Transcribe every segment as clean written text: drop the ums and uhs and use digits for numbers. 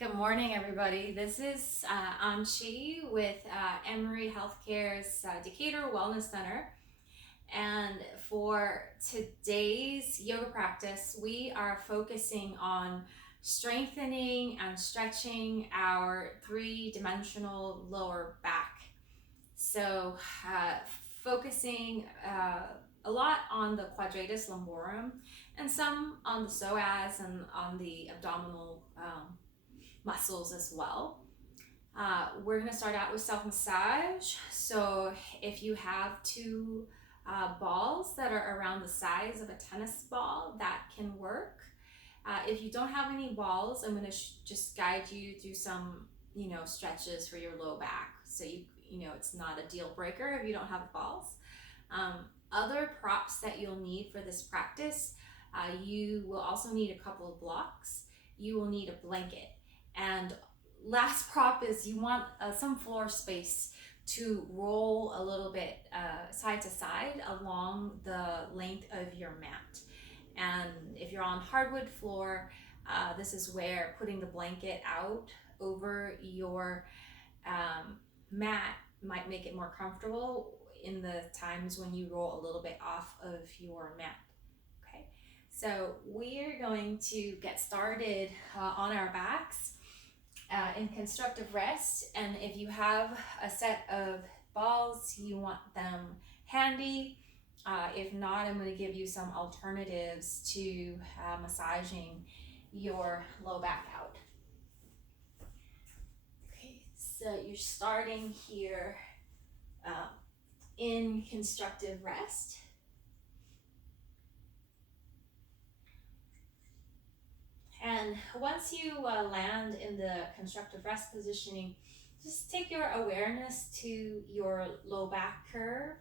Good morning, everybody. This is Anchi with Emory Healthcare's Decatur Wellness Center. And for today's yoga practice, we are focusing on strengthening and stretching our three-dimensional lower back. So focusing a lot on the quadratus lumborum and some on the psoas and on the abdominal muscles as well. We're going to start out with self-massage. So if you have two balls that are around the size of a tennis ball, that can work. If you don't have any balls, I'm going to just guide you through some, stretches for your low back. So it's not a deal breaker if you don't have balls. Other props that you'll need for this practice, you will also need a couple of blocks. You will need a blanket. And last prop is you want some floor space to roll a little bit side to side along the length of your mat. And if you're on hardwood floor, this is where putting the blanket out over your mat might make it more comfortable in the times when you roll a little bit off of your mat. Okay, so we're going to get started on our backs in constructive rest. And if you have a set of balls, you want them handy. If not, I'm going to give you some alternatives to massaging your low back out. Okay, so you're starting here in constructive rest. And once you land in the constructive rest positioning, just take your awareness to your low back curve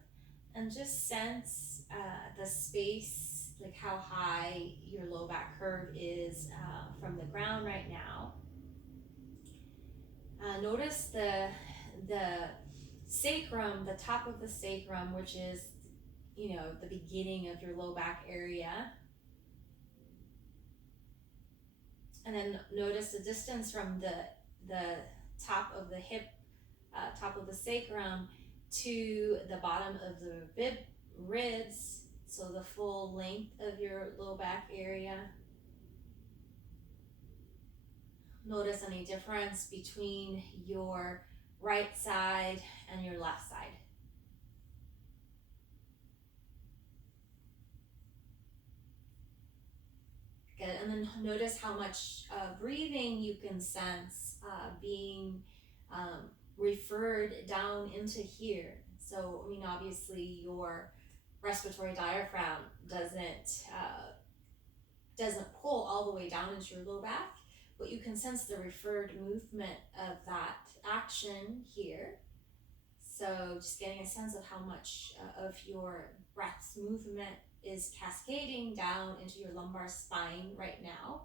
and just sense the space, like how high your low back curve is from the ground right now. Notice the sacrum, the top of the sacrum, which is, the beginning of your low back area. And then notice the distance from the top of the hip, top of the sacrum to the bottom of the ribs, so the full length of your low back area. Notice any difference between your right side and your left side. Good. And then notice how much breathing you can sense being referred down into here. So, obviously your respiratory diaphragm doesn't pull all the way down into your low back, but you can sense the referred movement of that action here. So just getting a sense of how much of your breath's movement is cascading down into your lumbar spine right now.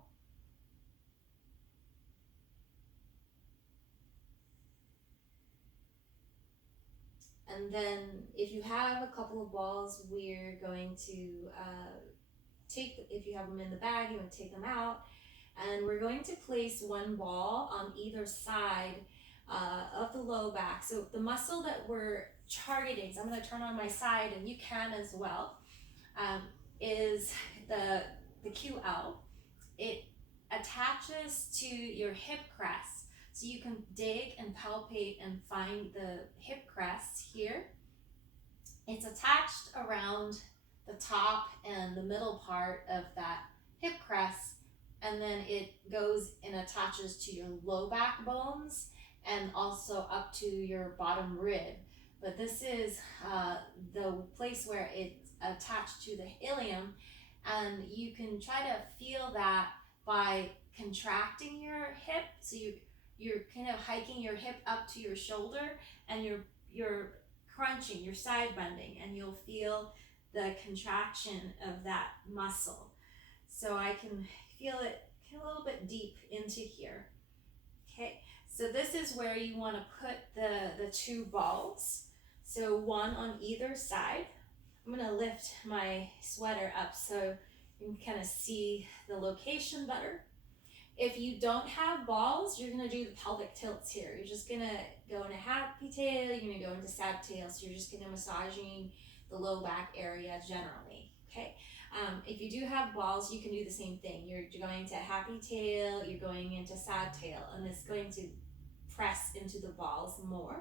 And then if you have a couple of balls, we're going to if you have them in the bag, you want to take them out. And we're going to place one ball on either side of the low back. So the muscle that we're targeting, so I'm going to turn on my side and you can as well, is the QL. It attaches to your hip crest. So you can dig and palpate and find the hip crest here. It's attached around the top and the middle part of that hip crest, and then it goes and attaches to your low back bones and also up to your bottom rib. But this is the place where it's attached to the ilium, and you can try to feel that by contracting your hip. So you're kind of hiking your hip up to your shoulder, and you're crunching, you're side bending, and you'll feel the contraction of that muscle. So I can feel it a little bit deep into here. Okay, so this is where you want to put the two balls. So one on either side. I'm going to lift my sweater up so you can kind of see the location better. If you don't have balls, you're gonna do the pelvic tilts here. You're just gonna go into happy tail, you're gonna go into sad tail. So you're just gonna massaging the low back area generally, okay? If you do have balls, you can do the same thing. You're going to happy tail, you're going into sad tail, and it's going to press into the balls more.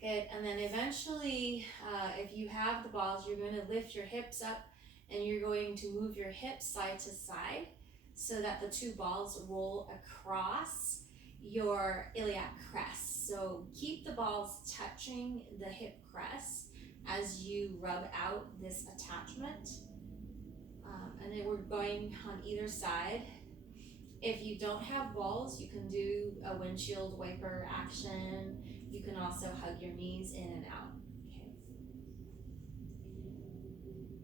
Good, and then eventually, if you have the balls, you're going to lift your hips up and you're going to move your hips side to side so that the two balls roll across your iliac crest. So keep the balls touching the hip crest as you rub out this attachment. And then we're going on either side. If you don't have balls, you can do a windshield wiper action. You can also hug your knees in and out. Okay.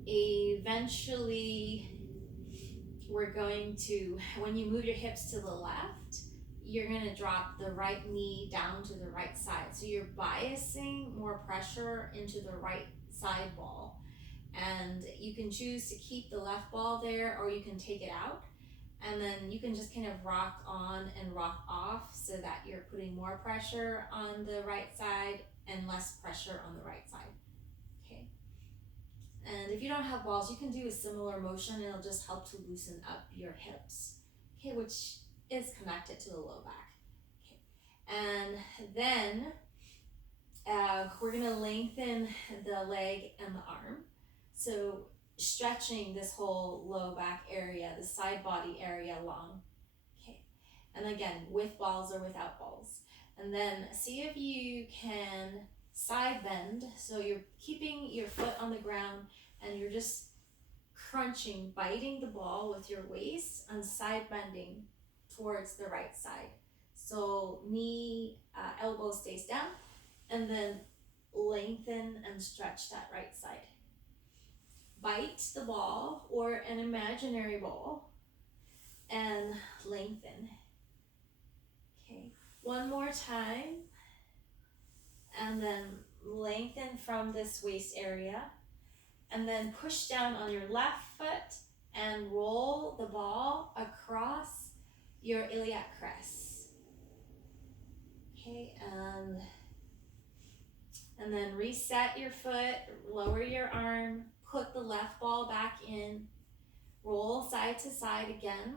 Eventually, we're going to, when you move your hips to the left, you're going to drop the right knee down to the right side. So you're biasing more pressure into the right side ball. And you can choose to keep the left ball there, or you can take it out. And then you can just kind of rock on and rock off so that you're putting more pressure on the right side and less pressure on the right side. Okay. And if you don't have balls, you can do a similar motion. It'll just help to loosen up your hips, okay, which is connected to the low back. Okay. And then we're gonna lengthen the leg and the arm. So stretching this whole low back area, the side body area long. Okay. And again, with balls or without balls. And then see if you can side bend. So you're keeping your foot on the ground and you're just crunching, biting the ball with your waist and side bending towards the right side. So knee, elbow stays down, and then lengthen and stretch that right side. Bite the ball or an imaginary ball and lengthen. Okay, one more time, and then lengthen from this waist area, and then push down on your left foot and roll the ball across your iliac crest. Okay, and then reset your foot, lower your arm, put the left ball back in, roll side to side again.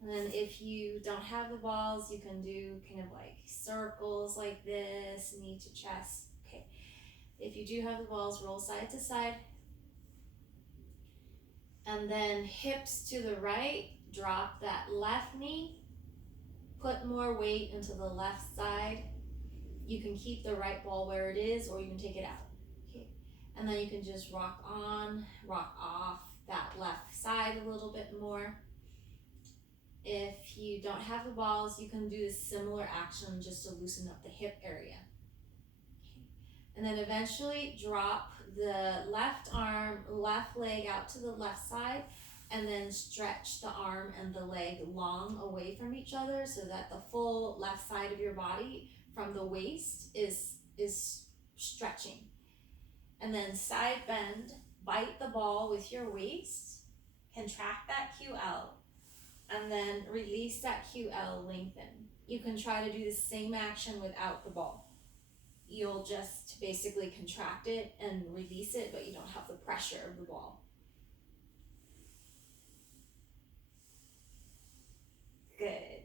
And then if you don't have the balls, you can do kind of like circles like this, knee to chest. Okay. If you do have the balls, roll side to side. And then hips to the right, drop that left knee, put more weight into the left side. You can keep the right ball where it is, or you can take it out. Okay. And then you can just rock on, rock off that left side a little bit more. If you don't have the balls, you can do a similar action just to loosen up the hip area. Okay. And then eventually drop the left arm, left leg out to the left side, and then stretch the arm and the leg long away from each other so that the full left side of your body from the waist is stretching. And then side bend, bite the ball with your waist, contract that QL, and then release that QL, lengthen. You can try to do the same action without the ball. You'll just basically contract it and release it, but you don't have the pressure of the ball. Good.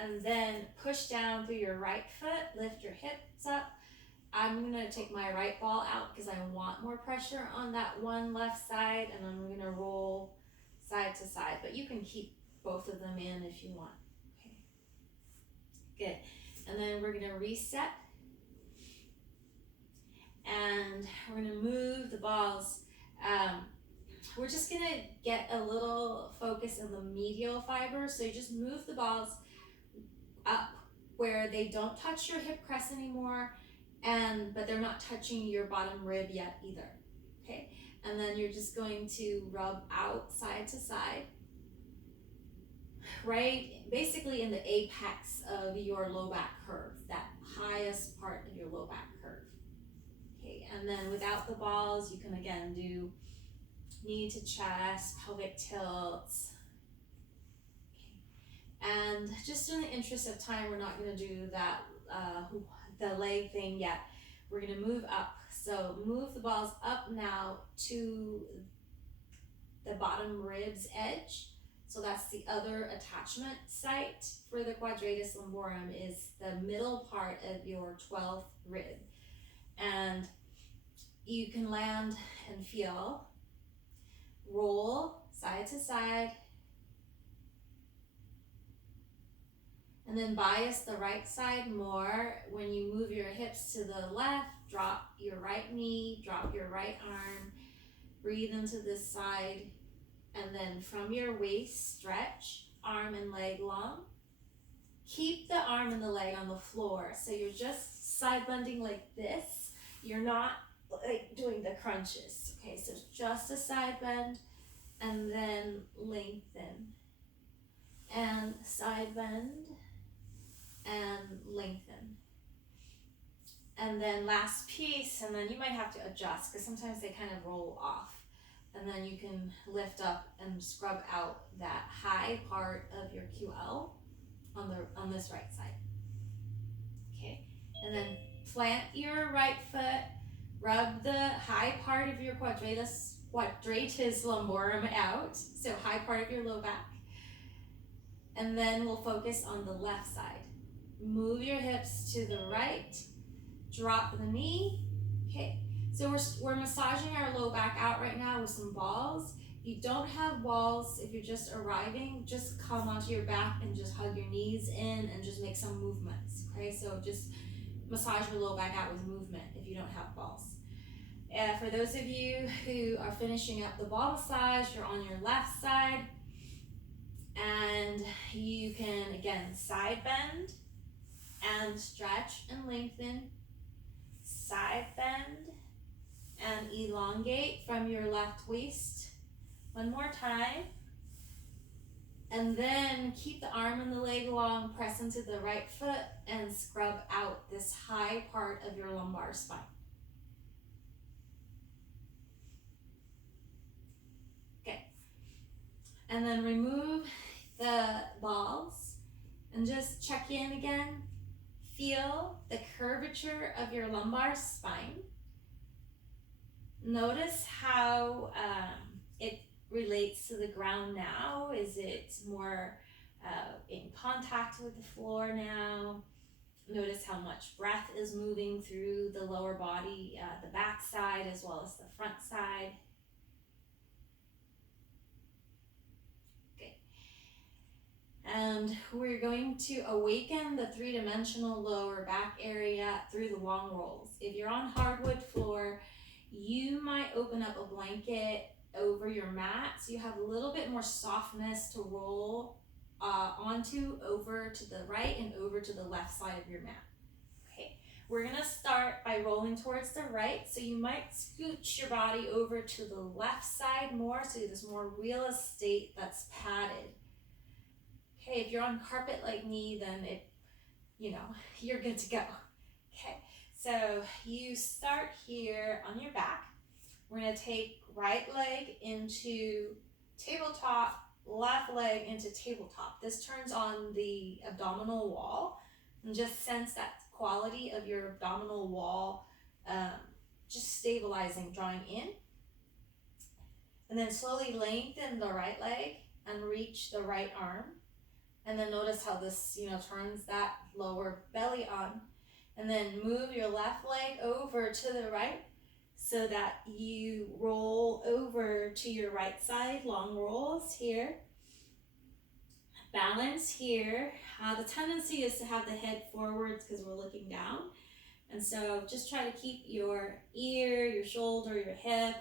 And then push down through your right foot, lift your hips up. I'm gonna take my right ball out because I want more pressure on that one left side, and I'm gonna roll side to side, but you can keep both of them in if you want. Okay. Good. And then we're gonna reset, and we're gonna move the balls. We're just gonna get a little focus in the medial fiber. So you just move the balls up where they don't touch your hip crest anymore, but they're not touching your bottom rib yet either. Okay, and then you're just going to rub out side to side, right? Basically in the apex of your low back curve, that highest part of your low back curve. Okay, and then without the balls, you can again do knee to chest, pelvic tilts. And just in the interest of time, we're not going to do that the leg thing yet. We're going to move up. So move the balls up now to the bottom ribs edge. So that's the other attachment site for the quadratus lumborum, is the middle part of your 12th rib. And you can land and feel, roll side to side, and then bias the right side more. When you move your hips to the left, drop your right knee, drop your right arm, breathe into this side, and then from your waist, stretch, arm and leg long. Keep the arm and the leg on the floor. So you're just side bending like this. You're not like doing the crunches. Okay, so just a side bend and then lengthen. And side bend and lengthen. And then last piece, and then you might have to adjust because sometimes they kind of roll off. And then you can lift up and scrub out that high part of your QL on this right side. Okay, and then plant your right foot, rub the high part of your quadratus lumborum out, so high part of your low back. And then we'll focus on the left side. Move your hips to the right, drop the knee. Okay, so we're massaging our low back out right now with some balls. If you don't have balls, if you're just arriving, just come onto your back and just hug your knees in and just make some movements. Okay, so just massage your low back out with movement if you don't have balls. For those of you who are finishing up the ball massage, you're on your left side, and you can again side bend and stretch and lengthen, side bend and elongate from your left waist. One more time. And then keep the arm and the leg long, press into the right foot and scrub out this high part of your lumbar spine. Okay. And then remove the balls and just check in again. Feel the curvature of your lumbar spine. Notice how it relates to the ground now. Is it more in contact with the floor now? Notice how much breath is moving through the lower body, the back side as well as the front side. Okay. And we're going to awaken the three-dimensional lower back area through the long rolls. If you're on hardwood floor, you might open up a blanket over your mat so you have a little bit more softness to roll onto, over to the right and over to the left side of your mat. Okay, we're gonna start by rolling towards the right, so you might scooch your body over to the left side more so there's more real estate that's padded. Okay, if you're on carpet like me, then you're good to go. Okay, so you start here on your back. We're gonna take right leg into tabletop, left leg into tabletop. This turns on the abdominal wall, and just sense that quality of your abdominal wall, just stabilizing, drawing in. And then slowly lengthen the right leg and reach the right arm. And then notice how this, turns that lower belly on. And then move your left leg over to the right so that you roll over to your right side, long rolls here. Balance here. The tendency is to have the head forwards because we're looking down. And so just try to keep your ear, your shoulder, your hip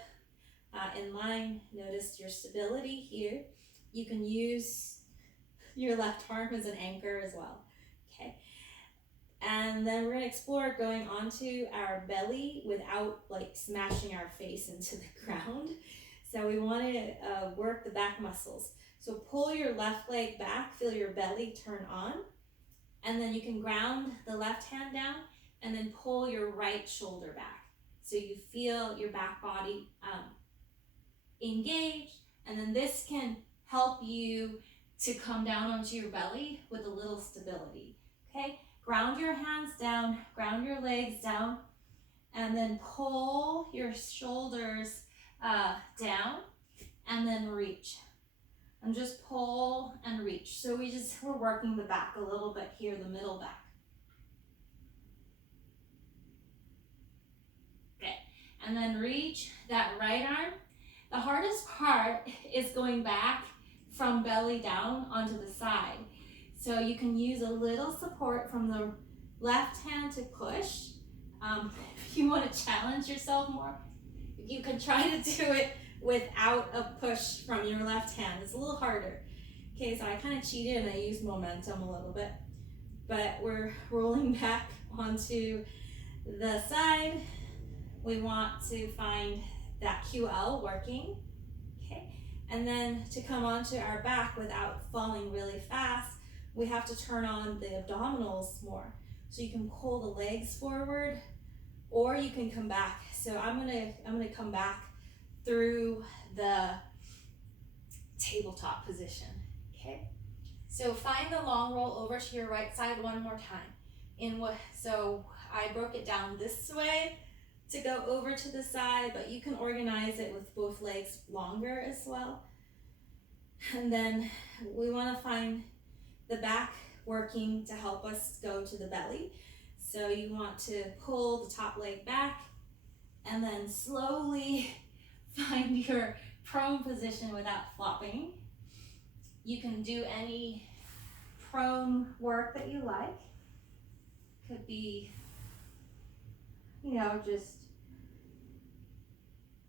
in line. Notice your stability here. You can use your left arm as an anchor as well. Okay. And then we're going to explore going onto our belly without smashing our face into the ground. So we want to work the back muscles. So pull your left leg back, feel your belly turn on, and then you can ground the left hand down and then pull your right shoulder back. So you feel your back body engaged, and then this can help you to come down onto your belly with a little stability. Okay, ground your hands down, ground your legs down, and then pull your shoulders down, and then reach. And just pull and reach. So we're working the back a little bit here, the middle back. Okay, and then reach that right arm. The hardest part is going back from belly down onto the side. So you can use a little support from the left hand to push. If you want to challenge yourself more, you can try to do it without a push from your left hand. It's a little harder. Okay, so I kind of cheated and I used momentum a little bit. But we're rolling back onto the side. We want to find that QL working. Okay, and then to come onto our back without falling really fast, we have to turn on the abdominals more. So you can pull the legs forward, or you can come back. So I'm gonna come back through the tabletop position. Okay, so find the long roll over to your right side one more time. So I broke it down this way to go over to the side, but you can organize it with both legs longer as well. And then we want to find the back working to help us go to the belly. So you want to pull the top leg back and then slowly find your prone position without flopping. You can do any prone work that you like. Could be, just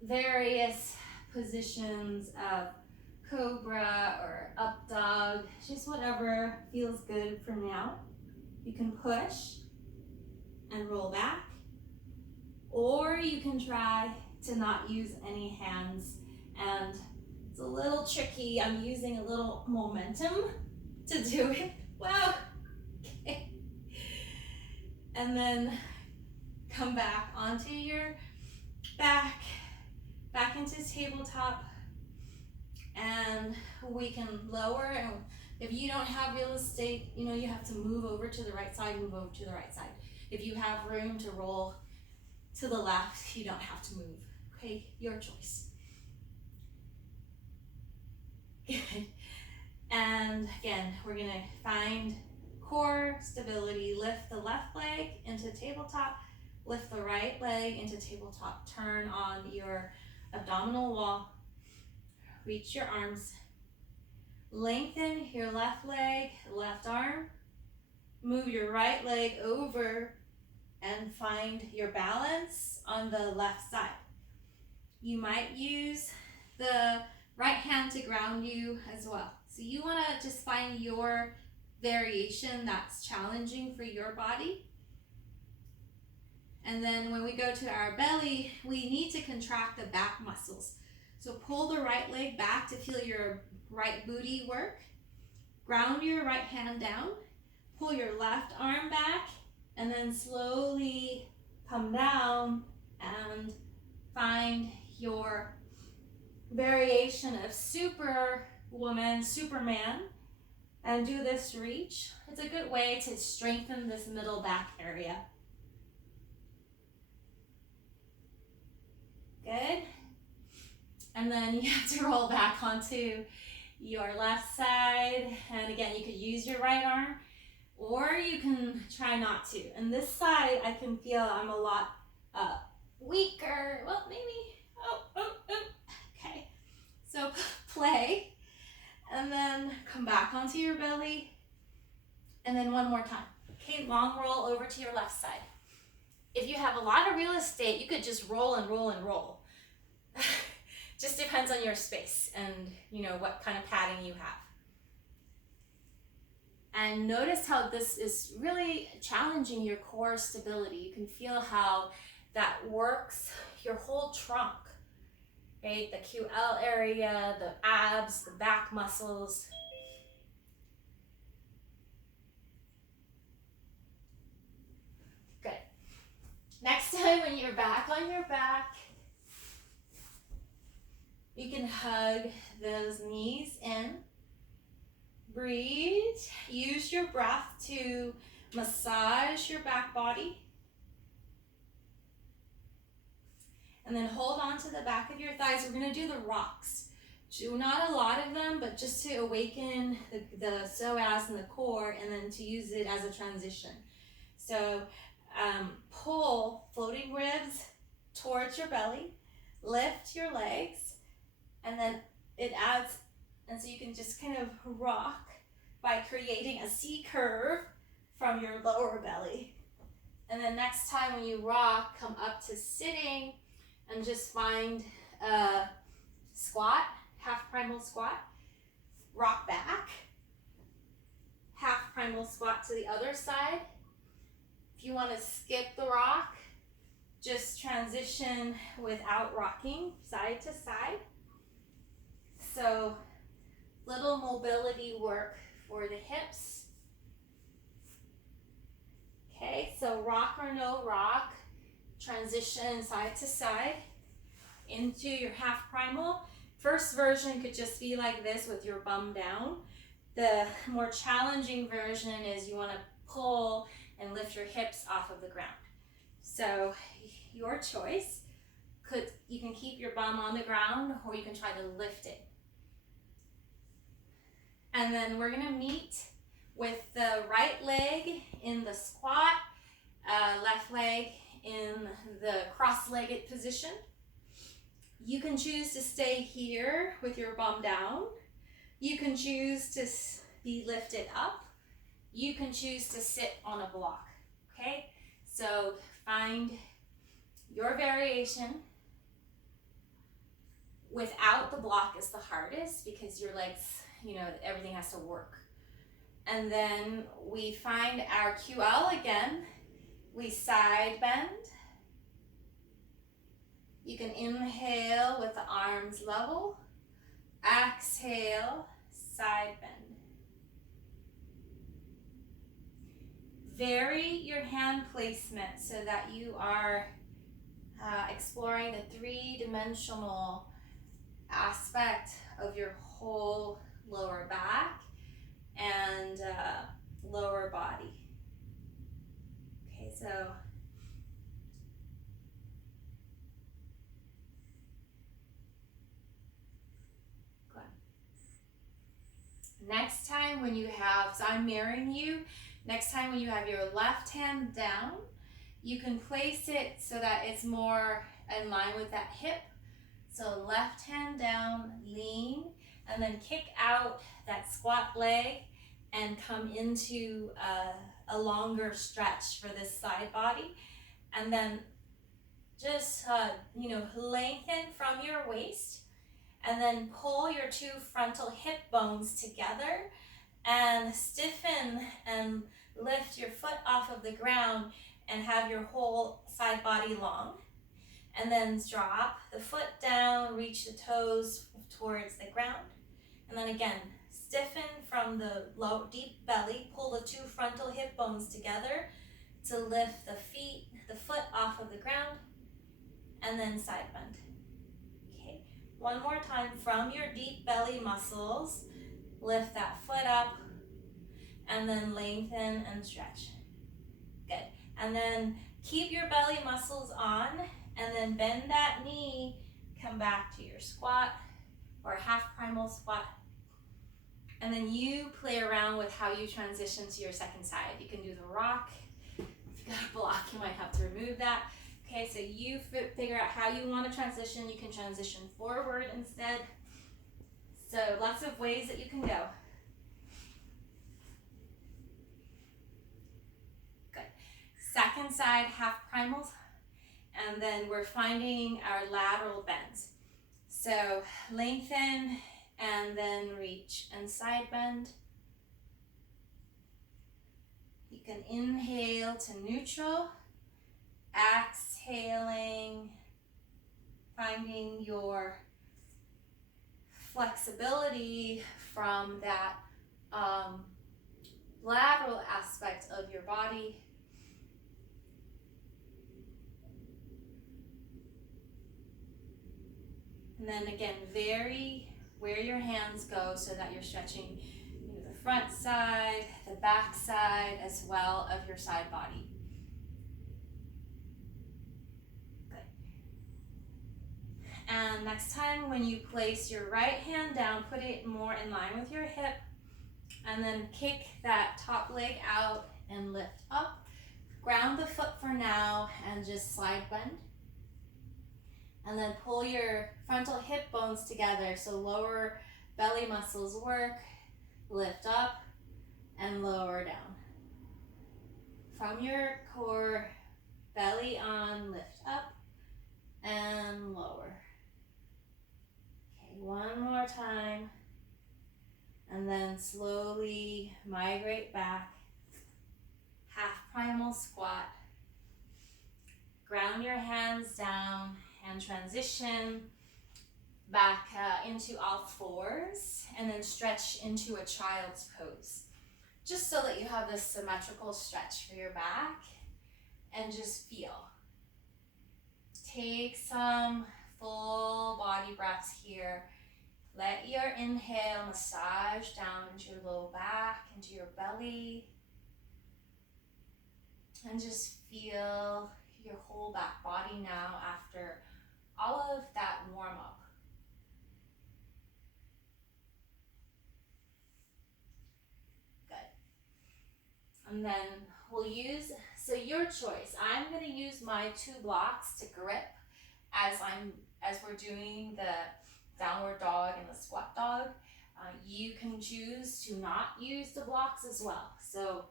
various positions of cobra or up dog, just whatever feels good for now. You can push and roll back, or you can try to not use any hands, and it's a little tricky. I'm using a little momentum to do it. Wow. Okay. And then come back onto your back into tabletop, and we can lower. And if you don't have real estate, you have to move over to the right side, move over to the right side. If you have room to roll to the left, you don't have to move. Okay, your choice. Good. And again, we're gonna find core stability. Lift the left leg into tabletop, lift the right leg into tabletop. Turn on your abdominal wall, reach your arms, lengthen your left leg, left arm, move your right leg over and find your balance on the left side. You might use the right hand to ground you as well. So you want to just find your variation that's challenging for your body. And then when we go to our belly, we need to contract the back muscles. So pull the right leg back to feel your right booty work. Ground your right hand down. Pull your left arm back, and then slowly come down and find your variation of Superwoman, Superman, and do this reach. It's a good way to strengthen this middle back area. Good. And then you have to roll back onto your left side. And again, you could use your right arm, or you can try not to. And this side, I can feel I'm a lot weaker. Well, maybe. Okay. So play, and then come back onto your belly, and then one more time. Okay, long roll over to your left side. If you have a lot of real estate, you could just roll and roll and roll. Just depends on your space and what kind of padding you have. And notice how this is really challenging your core stability. You can feel how that works your whole trunk, right? The QL area, the abs, the back muscles. Good. Next time when you're back on your back, You can hug those knees in. Breathe. Use your breath to massage your back body. And then hold on to the back of your thighs. We're going to do the rocks. Do not a lot of them, but just to awaken the psoas and the core, and then to use it as a transition. So pull floating ribs towards your belly, lift your legs, and then it adds, and so you can just kind of rock by creating a C curve from your lower belly. And then next time when you rock, come up to sitting and just find a squat, half primal squat, rock back, half primal squat to the other side. If you want to skip the rock, just transition without rocking side to side. So little mobility work for the hips. Okay, so rock or no rock, transition side to side into your half primal. First version could just be like this with your bum down. The more challenging version is you want to pull and lift your hips off of the ground. So your choice. You can keep your bum on the ground, or you can try to lift it. And then we're gonna meet with the right leg in the squat, left leg in the cross-legged position. You can choose to stay here with your bum down. You can choose to be lifted up. You can choose to sit on a block, okay? So find your variation. Without the block is the hardest because your legs, everything has to work. And then we find our QL again. We side bend. You can inhale with the arms level. Exhale, side bend. Vary your hand placement so that you are exploring the three-dimensional aspect of your whole lower back and lower body. Okay, so go on. Next time when you have, so I'm mirroring you, next time when you have your left hand down, you can place it so that it's more in line with that hip. So left hand down, lean, and then kick out that squat leg and come into a longer stretch for this side body. And then just, lengthen from your waist, and then pull your two frontal hip bones together and stiffen and lift your foot off of the ground and have your whole side body long. And then drop the foot down, reach the toes towards the ground. And then again, stiffen from the low, deep belly, pull the two frontal hip bones together to lift the foot off of the ground, and then side bend. Okay, one more time from your deep belly muscles, lift that foot up, and then lengthen and stretch. Good, and then keep your belly muscles on, and then bend that knee, come back to your squat or half primal squat. And then you play around with how you transition to your second side. You can do the rock. If you've got a block, you might have to remove that. Okay, so you figure out how you want to transition. You can transition forward instead. So lots of ways that you can go. Good. Second side, half primals. And then we're finding our lateral bends. So lengthen and then reach and side bend. You can inhale to neutral, exhaling, finding your flexibility from that lateral aspect of your body. And then again, vary where your hands go so that you're stretching the front side, the back side, as well of your side body. Good. And next time when you place your right hand down, put it more in line with your hip, and then kick that top leg out and lift up. Ground the foot for now and just slide bend. And then pull your frontal hip bones together so lower belly muscles work. Lift up and lower down. From your core, belly on, lift up and lower. Okay, one more time. And then slowly migrate back. Half primal squat. Ground your hands down and transition back into all fours, and then stretch into a child's pose. Just so that you have this symmetrical stretch for your back, and just feel. Take some full body breaths here. Let your inhale massage down into your low back, into your belly, and just feel your whole back body now after all of that warm up. Good. And then we'll use, so your choice. I'm going to use my 2 blocks to grip as we're doing the downward dog and the squat dog. You can choose to not use the blocks as well. So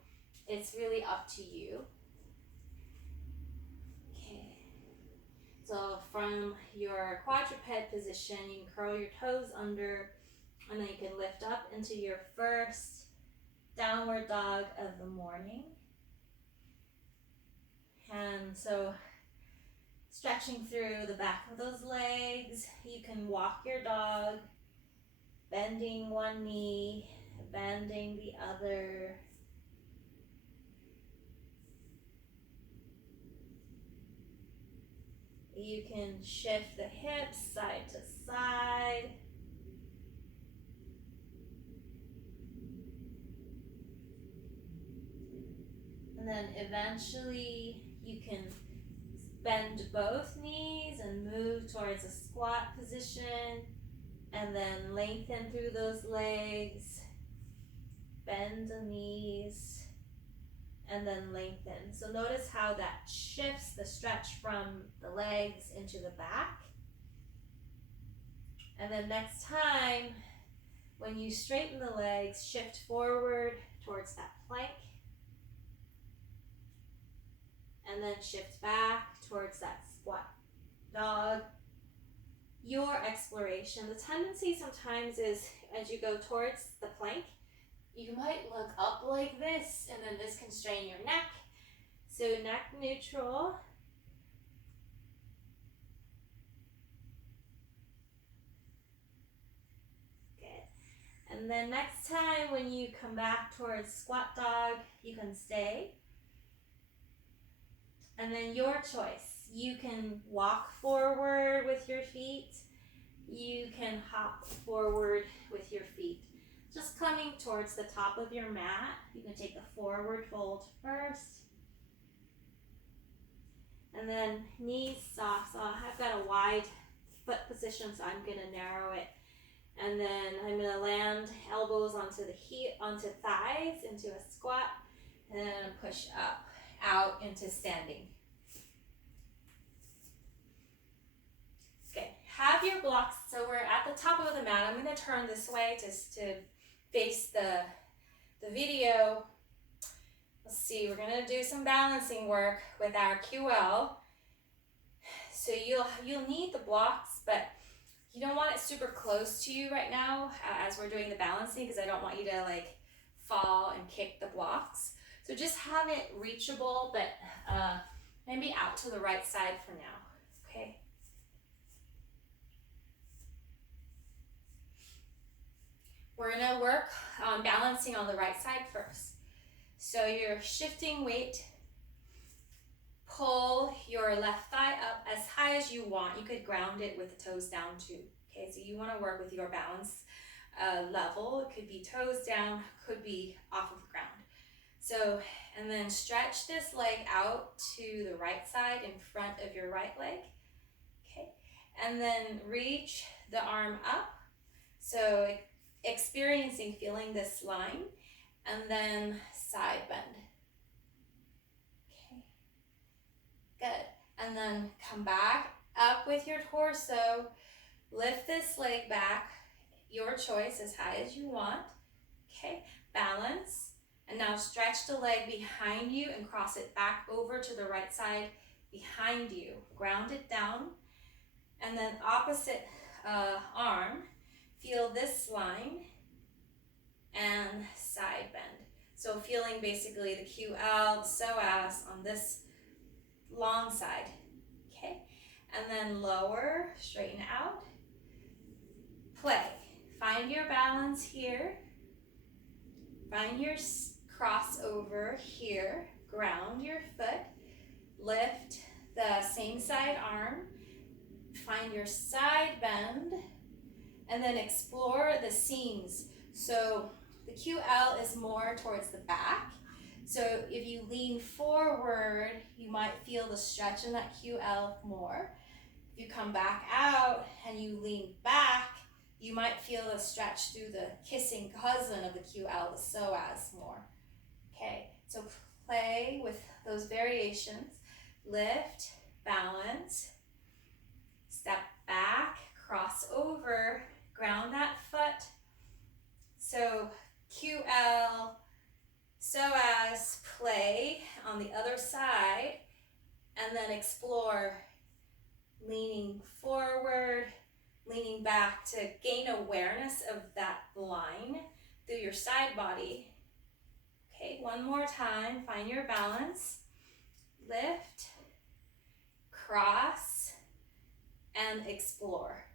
it's really up to you. Okay. So from your quadruped position, you can curl your toes under, and then you can lift up into your first downward dog of the morning. And so stretching through the back of those legs, you can walk your dog, bending one knee, bending the other. You can shift the hips side to side. And then eventually you can bend both knees and move towards a squat position, and then lengthen through those legs, bend the knees, and then lengthen. So notice how that shifts the stretch from the legs into the back. And then next time, when you straighten the legs, shift forward towards that plank, and then shift back towards that squat dog. Your exploration. The tendency sometimes is, as you go towards the plank, you might look up like this, and then this can strain your neck. So neck neutral. Good. And then next time when you come back towards squat dog, you can stay. And then your choice. You can walk forward with your feet. You can hop forward with your feet. Just coming towards the top of your mat. You can take the forward fold first. And then knees soft. So I've got a wide foot position, so I'm going to narrow it. And then I'm going to land elbows onto onto thighs into a squat, and then push up, out into standing. Okay, have your blocks. So we're at the top of the mat. I'm going to turn this way to face the video. Let's see, we're going to do some balancing work with our QL. So you'll need the blocks, but you don't want it super close to you right now as we're doing the balancing, because I don't want you to like fall and kick the blocks. So just have it reachable, but maybe out to the right side for now, okay? We're gonna work on balancing on the right side first. So you're shifting weight. Pull your left thigh up as high as you want. You could ground it with the toes down too. Okay, so you want to work with your balance level. It could be toes down, could be off of the ground. So, and then stretch this leg out to the right side in front of your right leg. Okay, and then reach the arm up. So experiencing, feeling this line, and then side bend. Okay, good. And then come back up with your torso. Lift this leg back, your choice, as high as you want. Okay, balance. And now stretch the leg behind you and cross it back over to the right side behind you. Ground it down. And then opposite arm, feel this line and side bend. So feeling basically the QL, the psoas on this long side. Okay, and then lower, straighten out, play. Find your balance here. Find your crossover here. Ground your foot. Lift the same side arm. Find your side bend. And then explore the seams. So the QL is more towards the back. So if you lean forward, you might feel the stretch in that QL more. If you come back out and you lean back, you might feel a stretch through the kissing cousin of the QL, the psoas more. Okay, so play with those variations. Lift, balance, step back, cross over, ground that foot. So QL, psoas, play on the other side, and then explore leaning forward, leaning back to gain awareness of that line through your side body. Okay, one more time, find your balance. Lift, cross, and explore.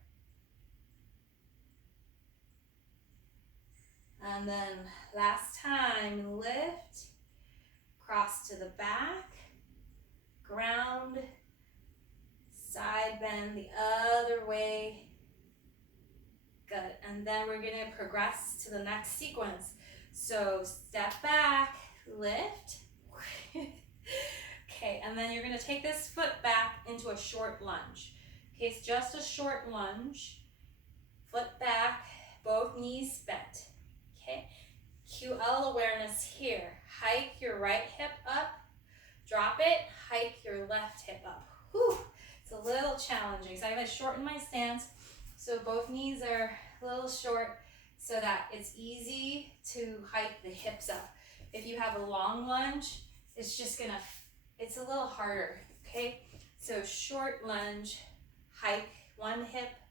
And then last time, lift, cross to the back, ground, side bend the other way. Good. And then we're going to progress to the next sequence. So step back, lift. Okay, and then you're going to take this foot back into a short lunge. Okay, it's just a short lunge. Foot back, both knees bent. Okay, QL awareness here. Hike your right hip up, drop it, hike your left hip up. Whew, it's a little challenging. So I'm going to shorten my stance so both knees are a little short so that it's easy to hike the hips up. If you have a long lunge, it's a little harder, okay? So short lunge, hike one hip